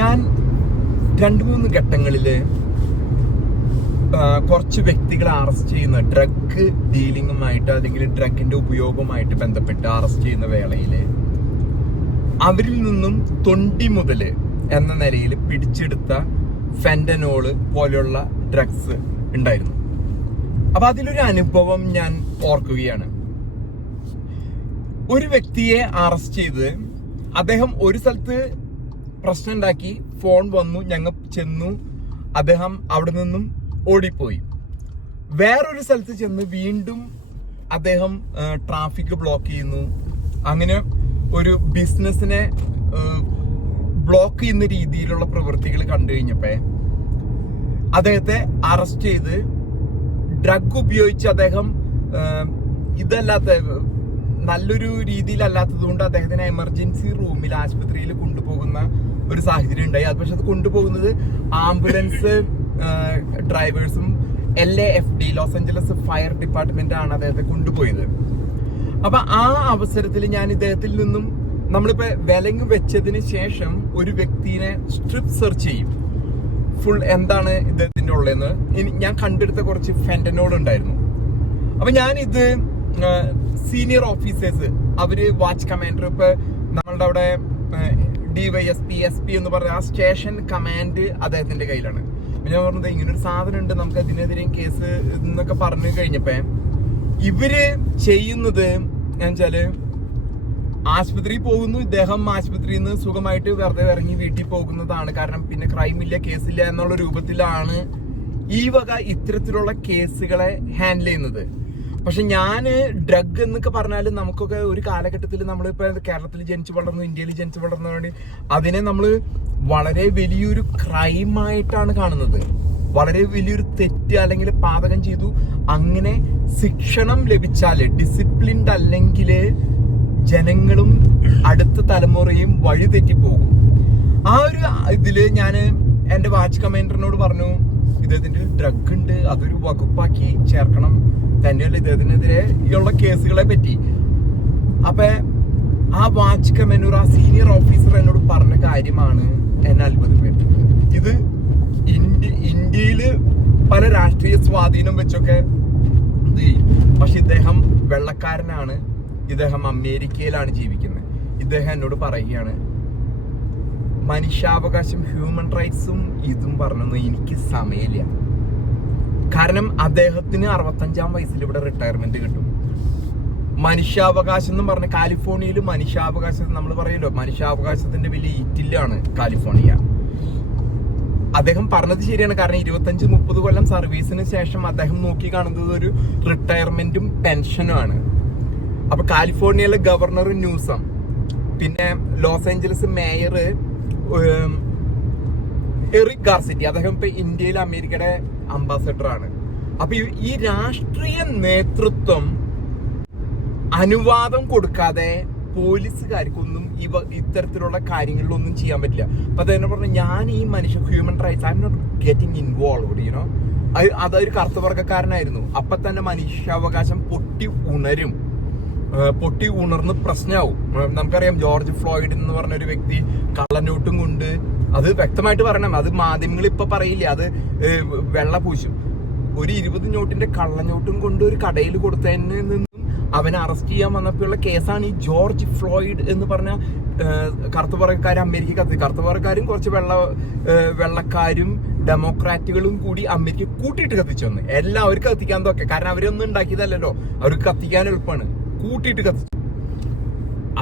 ഞാൻ രണ്ട് മൂന്ന് ഘട്ടങ്ങളിൽ കുറച്ച് വ്യക്തികളെ അറസ്റ്റ് ചെയ്യുന്ന ഡ്രഗ് ഡീലിങ്ങുമായിട്ട് അല്ലെങ്കിൽ ഡ്രഗിന്റെ ഉപയോഗവുമായിട്ട് ബന്ധപ്പെട്ട് അറസ്റ്റ് ചെയ്യുന്ന വേളയിൽ അവരിൽ നിന്നും തൊണ്ടി മുതൽ എന്ന നിലയിൽ പിടിച്ചെടുത്ത ഫെൻഡനോൾ പോലെയുള്ള ഡ്രഗ്സ് ഉണ്ടായിരുന്നു. അപ്പൊ അതിലൊരു അനുഭവം ഞാൻ ഓർക്കുകയാണ്. ഒരു വ്യക്തിയെ അറസ്റ്റ് ചെയ്ത് അദ്ദേഹം ഒരു സ്ഥലത്ത് പ്രശ്നം ഉണ്ടാക്കി ഫോൺ വന്നു ഞങ്ങൾ ചെന്നു. അദ്ദേഹം അവിടെ നിന്നും ഓടിപ്പോയി. വേറൊരു സ്ഥലത്ത് ചെന്ന് വീണ്ടും അദ്ദേഹം ട്രാഫിക് ബ്ലോക്ക് ചെയ്യുന്നു. അങ്ങനെ ഒരു ബിസിനസ്സിനെ ബ്ലോക്ക് ചെയ്യുന്ന രീതിയിലുള്ള പ്രവൃത്തികൾ കണ്ടു കഴിഞ്ഞപ്പോ അദ്ദേഹത്തെ അറസ്റ്റ് ചെയ്ത് ഡ്രഗ് ഉപയോഗിച്ച് അദ്ദേഹം ഇതല്ലാത്ത നല്ലൊരു രീതിയിലല്ലാത്തത് കൊണ്ട് അദ്ദേഹത്തിനെ എമർജൻസി റൂമിൽ ആശുപത്രിയിൽ കൊണ്ടുപോകുന്ന ഒരു സാഹചര്യം ഉണ്ടായി. അത് പക്ഷെ അത് കൊണ്ടുപോകുന്നത് ambulance ഡ്രൈവേഴ്സും L A F D Los Angeles fire department ആണ് അദ്ദേഹത്തെ കൊണ്ടുപോയത്. അപ്പൊ ആ അവസരത്തിൽ ഞാൻ ഇദ്ദേഹത്തിൽ നിന്നും നമ്മളിപ്പോ വിലങ്ങ് വെച്ചതിന് ശേഷം ഒരു വ്യക്തിനെ സ്ട്രിപ്പ് സെർച്ച് ചെയ്യും. ഫുൾ എന്താണ് ഇദ്ദേഹത്തിന്റെ ഉള്ളതെന്ന്. ഞാൻ കണ്ടെടുത്ത കുറച്ച് ഫെന്റനോൾ ഉണ്ടായിരുന്നു. അപ്പൊ ഞാൻ ഇത് സീനിയർ ഓഫീസേഴ്സ് അവർ വാച്ച് കമാൻഡർ ഇപ്പൊ നമ്മളുടെ അവിടെ ഡിവൈഎസ് പി എസ് പി എന്ന് പറഞ്ഞ ആ സ്റ്റേഷൻ കമാൻഡ് അദ്ദേഹത്തിന്റെ കയ്യിലാണ്. ഞാൻ പറഞ്ഞത് ഇങ്ങനൊരു സാധനം ഉണ്ട് നമുക്ക് അതിനെതിരെയും കേസ് എന്നൊക്കെ പറഞ്ഞു കഴിഞ്ഞപ്പോ ഇവർ ചെയ്യുന്നത് ഞാൻ ആശുപത്രി പോകുന്നു. ഇദ്ദേഹം ആശുപത്രിയിൽ നിന്ന് സുഖമായിട്ട് വെറുതെ ഇറങ്ങി വീട്ടിൽ പോകുന്നതാണ്. കാരണം പിന്നെ ക്രൈം ഇല്ല കേസില്ല എന്നുള്ള രൂപത്തിലാണ് ഈ വക ഇത്തരത്തിലുള്ള കേസുകളെ ഹാൻഡിൽ ചെയ്യുന്നത്. പക്ഷെ ഞാൻ ഡ്രഗ് എന്നൊക്കെ പറഞ്ഞാൽ നമുക്കൊക്കെ ഒരു കാലഘട്ടത്തിൽ നമ്മളിപ്പോ കേരളത്തിൽ ജനിച്ചു വളർന്നു ഇന്ത്യയിൽ ജനിച്ചു വളർന്നതുകൊണ്ട് അതിനെ നമ്മൾ വളരെ വലിയൊരു ക്രൈമായിട്ടാണ് കാണുന്നത്. വളരെ വലിയൊരു തെറ്റ് അല്ലെങ്കിൽ പാതകം ചെയ്തു. അങ്ങനെ ശിക്ഷണം ലഭിച്ചാൽ ഡിസിപ്ലിൻഡ് അല്ലെങ്കിൽ ജനങ്ങളും അടുത്ത തലമുറയും വഴിതെറ്റിപ്പോകും ആ ഒരു ഇതിൽ ഞാൻ എന്റെ വാച്ച് കമാൻഡറിനോട് പറഞ്ഞു ഇതിന്റെ ഡ്രഗ് ഉണ്ട് അതൊരു വകുപ്പാക്കി ചേർക്കണം. തന്നെയല്ല ഇദ്ദേഹത്തിനെതിരെ ഉള്ള കേസുകളെ പറ്റി. അപ്പൊ ആ വാച്ച് കമ്മനൂർ ആ സീനിയർ ഓഫീസർ എന്നോട് പറഞ്ഞ കാര്യമാണ് എന്നെ അത്ഭുതപ്പെട്ടത് ഇത് ഇന്ത്യ ഇന്ത്യയിൽ പല രാഷ്ട്രീയ സ്വാധീനം വെച്ചൊക്കെ പക്ഷെ ഇദ്ദേഹം വെള്ളക്കാരനാണ്. ഇദ്ദേഹം അമേരിക്കയിലാണ് ജീവിക്കുന്നത്. ഇദ്ദേഹം എന്നോട് പറയുകയാണ് മനുഷ്യാവകാശം ഹ്യൂമൻ റൈറ്റ്സും ഇതും പറഞ്ഞൊന്നും എനിക്ക് സമയമില്ല. കാരണം അദ്ദേഹത്തിന് അറുപത്തഞ്ചാം വയസ്സിൽ ഇവിടെ റിട്ടയർമെന്റ് കിട്ടും. മനുഷ്യാവകാശം എന്ന് പറഞ്ഞ കാലിഫോർണിയയിൽ മനുഷ്യാവകാശം നമ്മൾ പറയല്ലോ മനുഷ്യാവകാശത്തിന്റെ വലിയ ഈറ്റില്ലാണ് കാലിഫോർണിയ. അദ്ദേഹം പറഞ്ഞത് ശരിയാണ്. കാരണം ഇരുപത്തഞ്ച് മുപ്പത് കൊല്ലം സർവീസിന് ശേഷം അദ്ദേഹം നോക്കി കാണുന്നത് ഒരു റിട്ടയർമെന്റും പെൻഷനും ആണ്. അപ്പൊ കാലിഫോർണിയയിലെ ഗവർണർ ന്യൂസം. പിന്നെ Los Angeles mayor Eric Garcetti. അദ്ദേഹം ഇപ്പൊ ഇന്ത്യയിൽ അമേരിക്കയുടെ അംബാസഡർ ആണ് അപ്പൊ ഈ- രാഷ്ട്രീയ നേതൃത്വം അനുവാദം കൊടുക്കാതെ പോലീസുകാർക്കൊന്നും ഇവ ഇത്തരത്തിലുള്ള കാര്യങ്ങളിലൊന്നും ചെയ്യാൻ പറ്റില്ല. അപ്പൊ അതെന്നെ പറഞ്ഞു ഞാൻ ഈ മനുഷ്യ human rights I not getting involve you know അതൊരു കറുത്തവർഗക്കാരനായിരുന്നു അപ്പൊ തന്നെ മനുഷ്യാവകാശം പൊട്ടി ഉണരും. പൊട്ടി ഉണർന്ന് പ്രശ്നമാവും നമുക്കറിയാം ജോർജ് ഫ്ലോയിഡ് എന്ന് പറഞ്ഞ ഒരു വ്യക്തി കള്ളനോട്ടും കൊണ്ട് അത് വ്യക്തമായിട്ട് പറയണം. അത് മാധ്യമങ്ങൾ ഇപ്പൊ പറയില്ല അത് ഏഹ് വെള്ള പൂശും. ഒരു ഇരുപത് നോട്ടിന്റെ കള്ളനോട്ടും കൊണ്ട് ഒരു കടയിൽ കൊടുത്തതിന് നിന്നും അവനെ അറസ്റ്റ് ചെയ്യാൻ വന്നപ്പോഴുള്ള കേസാണ് ഈ ജോർജ് ഫ്ലോയിഡ് എന്ന് പറഞ്ഞ കറുത്തപ്പുറക്കാർ അമേരിക്ക കത്തി. കറുത്തപ്പുറക്കാരും കുറച്ച് വെള്ള വെള്ളക്കാരും ഡെമോക്രാറ്റുകളും കൂടി അമേരിക്ക കൂട്ടിയിട്ട് കത്തിച്ചു വന്ന്. എല്ലാവർക്കും കത്തിക്കാൻ തൊക്കെ. കാരണം അവരൊന്നും ഉണ്ടാക്കിയതല്ലല്ലോ. അവർക്ക് കത്തിക്കാൻ എളുപ്പമാണ്. കൂട്ടിയിട്ട് കത്തിച്ചു.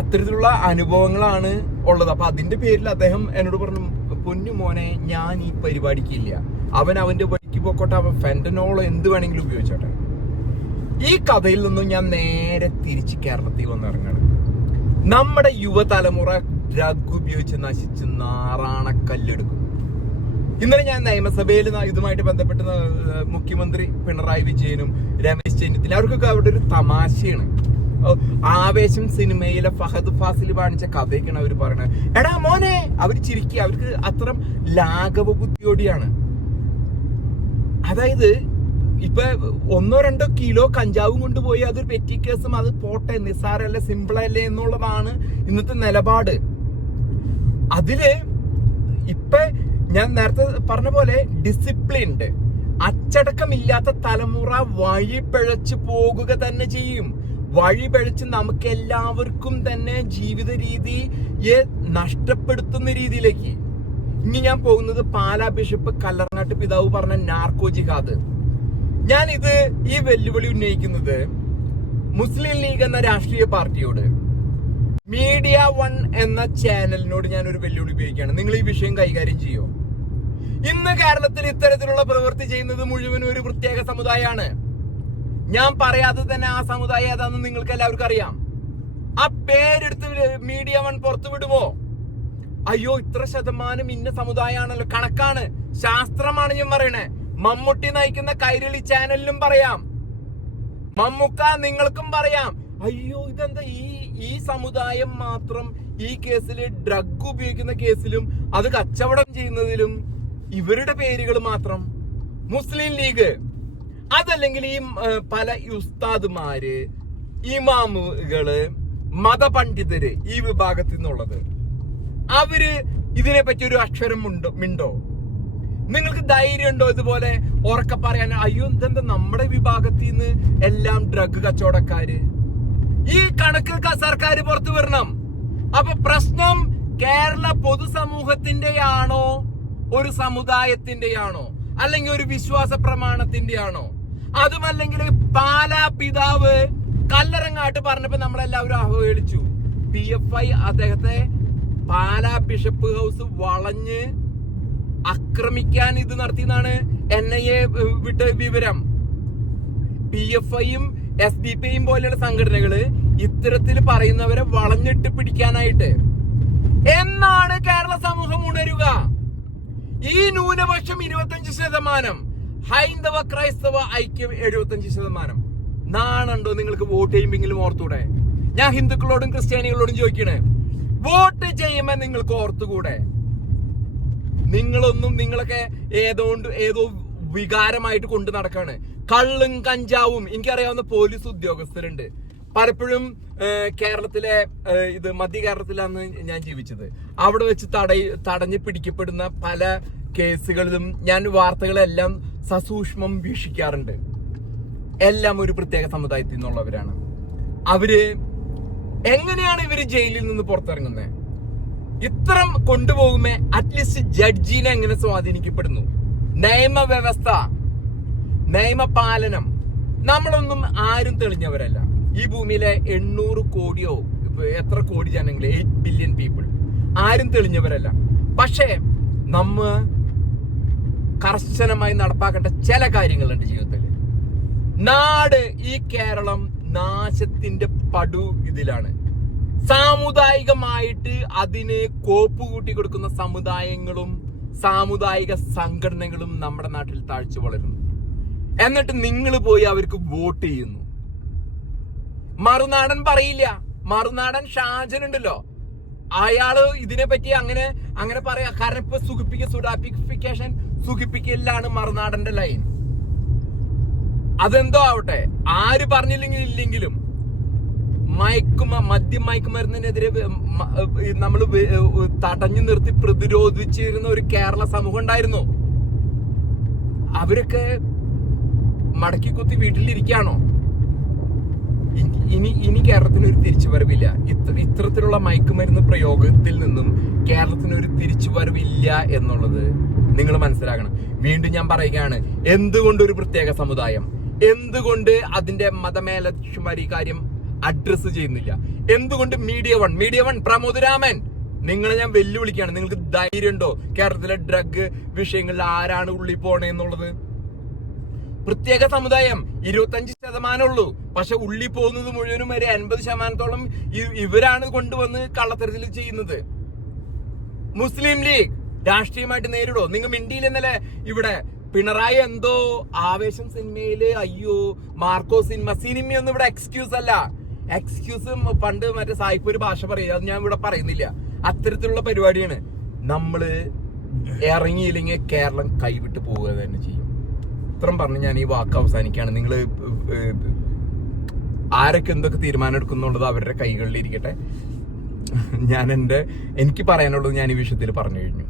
അത്തരത്തിലുള്ള അനുഭവങ്ങളാണ് ഉള്ളത്. അപ്പൊ അതിന്റെ പേരിൽ അദ്ദേഹം എന്നോട് പറഞ്ഞു പൊന്നു മോനെ ഞാൻ ഈ പരിപാടിക്കില്ല അവൻ അവന്റെ വഴിക്ക് പോക്കോട്ടെ അവൻ ഫെൻഡനോൾ എന്ത് വേണമെങ്കിലും ഉപയോഗിച്ചോട്ടെ. ഈ കഥയിൽ നിന്നും ഞാൻ നേരെ തിരിച്ച് കേരളത്തിൽ വന്നിറങ്ങണം നമ്മുടെ യുവതലമുറ ഡ്രഗ് ഉപയോഗിച്ച് നശിച്ച് നാറാണക്കല്ലെടുക്കും. ഇന്നലെ ഞാൻ നിയമസഭയിൽ ഇതുമായിട്ട് ബന്ധപ്പെട്ട മുഖ്യമന്ത്രി പിണറായി വിജയനും രമേശ് ചെന്നിത്തല അവർക്കൊക്കെ അവിടെ ഒരു തമാശയാണ്. ആവേശം സിനിമയിലെ ഫഹദ് ഫാസിൽ കാണിച്ച കഥയൊക്കെയാണ് അവർ പറയുന്നത് എടാ മോനെ അവർ ചിരിക്കുക അവർക്ക് അത്ര ലാഘവ ബുദ്ധിയോടെയാണ്. അതായത് ഇപ്പൊ ഒന്നോ രണ്ടോ കിലോ കഞ്ചാവും കൊണ്ടുപോയി അതൊരു പെറ്റി കേസും അത് പോട്ടെ നിസ്സാരല്ല സിമ്പിളല്ലേ എന്നുള്ളതാണ് ഇന്നത്തെ നിലപാട്. അതിൽ ഇപ്പൊ ഞാൻ നേരത്തെ പറഞ്ഞ പോലെ ഡിസിപ്ലിൻഡ് അച്ചടക്കമില്ലാത്ത തലമുറ വഴി പിഴച്ചു പോകുക തന്നെ ചെയ്യും. വഴി പിഴച്ച് നമുക്ക് എല്ലാവർക്കും തന്നെ ജീവിത രീതിയെ നഷ്ടപ്പെടുത്തുന്ന രീതിയിലേക്ക്. ഇനി ഞാൻ പോകുന്നത് പാലാ ബിഷപ്പ് കല്ലറങ്ങാട്ട് പിതാവ് പറഞ്ഞ നാർക്കോ ജിഹാദ് ഞാൻ ഇത് ഈ വെല്ലുവിളി ഉന്നയിക്കുന്നത് മുസ്ലിം ലീഗ് എന്ന രാഷ്ട്രീയ പാർട്ടിയോട്. മീഡിയ വൺ എന്ന ചാനലിനോട് ഞാൻ ഒരു വെല്ലുവിളി ഉപയോഗിക്കുകയാണ്. നിങ്ങൾ ഈ വിഷയം കൈകാര്യം ചെയ്യോ? ഇന്ന് കേരളത്തിൽ ഇത്തരത്തിലുള്ള പ്രവൃത്തി ചെയ്യുന്നത് മുഴുവനും ഒരു പ്രത്യേക സമുദായമാണ് ഞാൻ പറയാതെ തന്നെ ആ സമുദായം ഏതാണെന്ന് നിങ്ങൾക്ക് എല്ലാവർക്കും അറിയാം. ആ പേരെടുത്ത് മീഡിയ വൺ പുറത്തു വിടുമോ അയ്യോ ഇത്ര ശതമാനം ഇന്ന സമുദായമാണല്ലോ കണക്കാണ്. ശാസ്ത്രമാണ് ഞാൻ പറയണേ. മമ്മൂട്ടി നയിക്കുന്ന കൈരളി ചാനലിലും പറയാം. മമ്മൂക്ക നിങ്ങൾക്കും പറയാം. അയ്യോ ഇതെന്താ? ഈ ഈ സമുദായം മാത്രം ഈ കേസിൽ ഡ്രഗ് ഉപയോഗിക്കുന്ന കേസിലും അത് കച്ചവടം ചെയ്യുന്നതിലും ഇവരുടെ പേരുകൾ മാത്രം. മുസ്ലിം ലീഗ്. അതല്ലെങ്കിൽ ഈ പല ഉസ്താദ്മാര് ഇമാമുകൾ മതപണ്ഡിതര് ഈ വിഭാഗത്തിൽ നിന്നുള്ളത്. അവർ ഇതിനെ പറ്റി ഒരു അക്ഷരം ഉണ്ടോ മിണ്ടോ? നിങ്ങൾക്ക് ധൈര്യം ഉണ്ടോ ഇതുപോലെ ഉറക്കെ പറയാൻ? അയ്യോ ഇതെന്താ നമ്മുടെ വിഭാഗത്തിൽ നിന്ന് എല്ലാം ഡ്രഗ് കച്ചവടക്കാര്? ഈ കണക്ക് സർക്കാർ പുറത്തു വരണം അപ്പൊ പ്രശ്നം കേരള പൊതുസമൂഹത്തിന്റെയാണോ? ഒരു സമുദായത്തിന്റെയാണോ? അല്ലെങ്കിൽ ഒരു വിശ്വാസ പ്രമാണത്തിന്റെയാണോ? അതുമല്ലെങ്കിൽ പാലാ പിതാവ് കല്ലറങ്ങാട്ട് പറഞ്ഞപ്പോ നമ്മളെല്ലാവരും അവഹേളിച്ചു. പി എഫ് ഐ അദ്ദേഹത്തെ പാലാ ബിഷപ്പ് ഹൗസ് വളഞ്ഞ് ആക്രമിക്കാൻ ഇത് നടത്തിയെന്നാണ് എൻ ഐ എ വിട്ട വിവരം. പി എഫ് ഐയും എസ് ഡി പി ഐയും പോലെയുള്ള സംഘടനകൾ ഇത്തരത്തിൽ പറയുന്നവരെ വളഞ്ഞിട്ട് പിടിക്കാനായിട്ട്. എന്നാണ് കേരള സമൂഹം ഉണരുക? ഈ ന്യൂനപക്ഷം ഇരുപത്തഞ്ച് ശതമാനം. ഹൈന്ദവ ക്രൈസ്തവ ഐക്യം എഴുപത്തഞ്ച് ശതമാനം. നാണുണ്ടോ നിങ്ങൾക്ക് വോട്ട് ചെയ്യുമെങ്കിലും ഓർത്തൂടെ ഞാൻ ഹിന്ദുക്കളോടും ക്രിസ്ത്യാനികളോടും ചോദിക്കണേ. വോട്ട് ചെയ്യുമ്പോൾ നിങ്ങൾക്ക് ഓർത്തുകൂടെ? നിങ്ങളൊന്നും നിങ്ങളൊക്കെ ഏതോണ്ട് ഏതോ വികാരമായിട്ട് കൊണ്ടു നടക്കാണ്. കള്ളും കഞ്ചാവും. എനിക്കറിയാവുന്ന പോലീസ് ഉദ്യോഗസ്ഥരുണ്ട്. പലപ്പോഴും കേരളത്തിലെ ഇത് മധ്യ കേരളത്തിലാണ് ഞാൻ ജീവിച്ചത്. അവിടെ വെച്ച് തടയി തടഞ്ഞ് പിടിക്കപ്പെടുന്ന പല കേസുകളിലും ഞാൻ വാർത്തകളെല്ലാം സസൂക്ഷ്മം വീക്ഷിക്കാറുണ്ട്. എല്ലാം ഒരു പ്രത്യേക സമുദായത്തിൽ നിന്നുള്ളവരാണ്. അവർ എങ്ങനെയാണ് ഇവർ ജയിലിൽ നിന്ന് പുറത്തിറങ്ങുന്നത് ഇത്തരം കൊണ്ടുപോകുമേ അറ്റ്ലീസ്റ്റ് ജഡ്ജിനെ എങ്ങനെ സ്വാധീനിക്കപ്പെടുന്നു? നിയമവ്യവസ്ഥ നിയമപാലനം നമ്മളൊന്നും ആരും തെളിഞ്ഞവരല്ല. ഈ ഭൂമിയിലെ എണ്ണൂറ് കോടിയോ എത്ര കോടി ജനങ്ങൾ എയ്റ്റ് ബില്യൺ പീപ്പിൾ ആരും തെളിഞ്ഞവരല്ല. പക്ഷേ നമ്മ കർശനമായി നടപ്പാക്കേണ്ട ചില കാര്യങ്ങളുണ്ട് ജീവിതത്തിൽ. നാട് ഈ കേരളം നാശത്തിന്റെ പടു ഇതിലാണ്. സാമുദായികമായിട്ട് അതിനെ കോപ്പ് കൂട്ടി കൊടുക്കുന്ന സമുദായങ്ങളും സാമുദായിക സംഘടനകളും നമ്മുടെ നാട്ടിൽ താഴ്ച വളരുന്നു. എന്നിട്ട് നിങ്ങൾ പോയി അവർക്ക് വോട്ട് ചെയ്യുന്നു. മറുനാടൻ പറയില്ല. മറുനാടൻ ഷാജൻ ഉണ്ടല്ലോ അയാൾ ഇതിനെ പറ്റി അങ്ങനെ അങ്ങനെ പറയാ. കാരണം ഇപ്പൊ സുഖിപ്പിക്ക സുഡാപ്പിഫിക്കേഷൻ സുഖിപ്പിക്കലാണ് മറുനാടന്റെ ലൈൻ. അതെന്തോ ആവട്ടെ ആര് പറഞ്ഞില്ലെങ്കിൽ ഇല്ലെങ്കിലും മയക്കുമ മദ്യം മയക്കുമരുന്നിനെതിരെ നമ്മൾ തടഞ്ഞു നിർത്തി പ്രതിരോധിച്ചിരുന്ന ഒരു കേരള സമൂഹം ഉണ്ടായിരുന്നു. അവരൊക്കെ മടക്കി വീട്ടിലിരിക്കാണോ ഇനി ഇനി കേരളത്തിന് ഒരു തിരിച്ചുവരവില്ല. ഇത്ര ഇത്തരത്തിലുള്ള മയക്കുമരുന്ന് പ്രയോഗത്തിൽ നിന്നും കേരളത്തിന് ഒരു തിരിച്ചുവരവില്ല എന്നുള്ളത് നിങ്ങൾ മനസ്സിലാക്കണം. വീണ്ടും ഞാൻ പറയുകയാണ് എന്തുകൊണ്ട് ഒരു പ്രത്യേക സമുദായം? എന്തുകൊണ്ട് അതിന്റെ മതമേലക്ഷ്മാരി കാര്യം അഡ്രസ് ചെയ്യുന്നില്ല? എന്തുകൊണ്ട് media one media one Pramod Raman നിങ്ങളെ ഞാൻ വെല്ലുവിളിക്കുകയാണ്. നിങ്ങൾക്ക് ധൈര്യമുണ്ടോ? കേരളത്തിലെ ഡ്രഗ് വിഷയങ്ങളിൽ ആരാണ് ഉള്ളിൽ പോണേ എന്നുള്ളത്? പ്രത്യേക സമുദായം ഇരുപത്തഞ്ച് ശതമാനം ഉള്ളൂ പക്ഷെ ഉള്ളി പോകുന്നത് മുഴുവനും വരെ അൻപത് ശതമാനത്തോളം ഇവരാണ് കൊണ്ടുവന്ന് കള്ളത്തരത്തിൽ ചെയ്യുന്നത്. മുസ്ലിം ലീഗ് രാഷ്ട്രീയമായിട്ട് നേരിടോ നിങ്ങൾ മിണ്ടിയില്ലെന്നല്ലേ ഇവിടെ പിണറായി എന്തോ ആവേശം സിനിമയിൽ അയ്യോ മാർക്കോ സിനിമ സിനിമയൊന്നും ഇവിടെ എക്സ്ക്യൂസ് അല്ല. എക്സ്ക്യൂസ് പണ്ട് മറ്റേ സായിപ്പ് ഒരു ഭാഷ പറയും. അത് ഞാൻ ഇവിടെ പറയുന്നില്ല. അത്തരത്തിലുള്ള പരിപാടിയാണ്. നമ്മൾ ഇറങ്ങിയില്ലെങ്കിൽ കേരളം കൈവിട്ട് പോവുക തന്നെ ചെയ്യും. ഇത്രയും പറഞ്ഞ് ഞാൻ ഈ വാക്ക് അവസാനിക്കുകയാണ്. നിങ്ങൾ ആരൊക്കെ എന്തൊക്കെ തീരുമാനം എടുക്കുന്നുള്ളത് അവരുടെ കൈകളിൽ ഇരിക്കട്ടെ. ഞാൻ എന്റെ എനിക്ക് പറയാനുള്ളത് ഞാൻ ഈ വിഷയത്തിൽ പറഞ്ഞു കഴിഞ്ഞു.